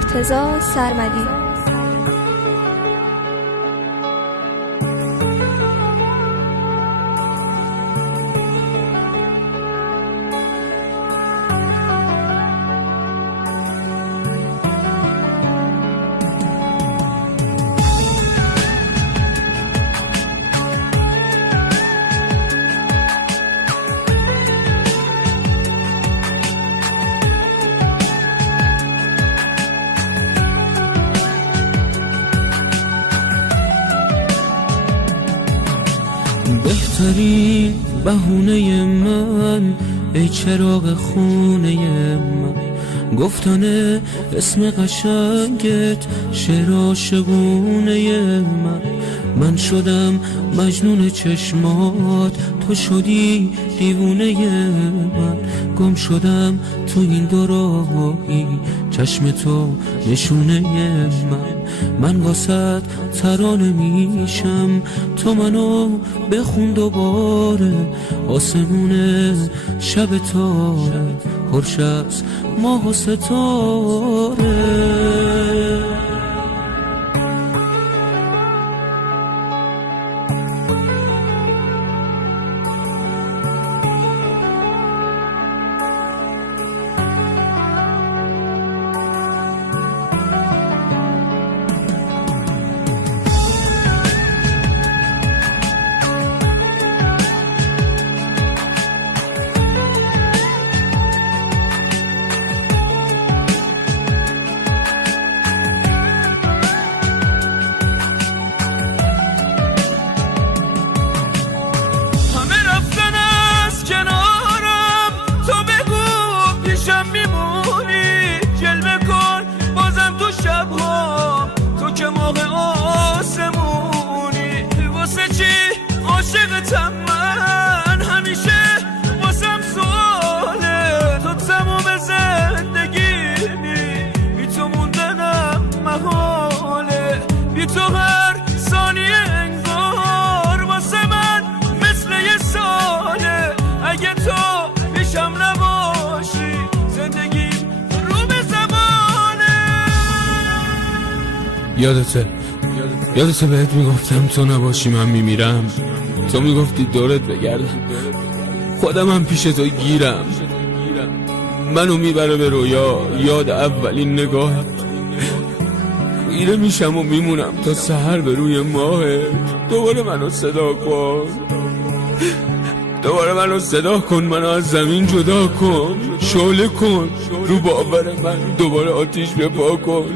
مرتضی سرمدی. بهترین بهونه من ای چراغ خونه من، گفتن اسم قشنگت شعر عاشقونه من شدم مجنون چشمات، تو شدی دیوونه من، گم شدم تو این دو راهی، چشم تو نشونه من واسط ترانه میشم، تو منو بخون دوباره، آسمونه شب تاره پرش از ماه و ستاره. من همیشه واسم سواله، تو تمام زندگیمی، بی تو موندنم محاله، بی تو هر ثانیه انگار واسه من مثل یه ساله، اگه تو پیشم نباشی زندگیم رو به زبانه. یادته بهت میگفتم تو نباشی من میمیرم، تو میگفتی دورت بگردم، خودم هم پیش تو گیرم، منو میبره به رویا یاد اولین نگاهت، خیره میشم و میمونم تا سحر به روی ماهت، دوباره منو صدا کن، دوباره منو صدا کن، منو از زمین جدا کن، شعله کن رو باور من، دوباره آتیش بپا کن،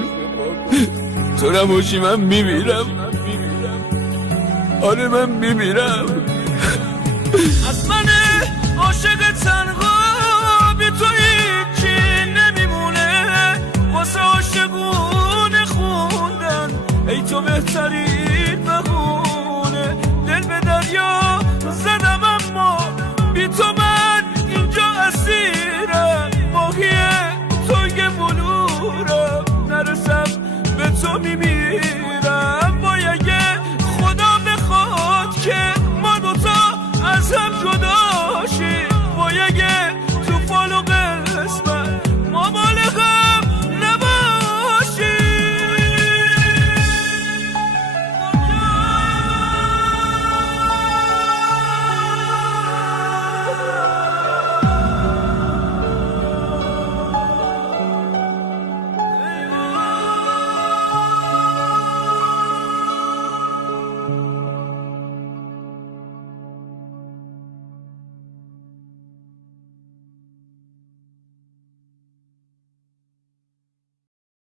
تو نباشی من میمیرم، آره من میمیرم. از من عاشق تنها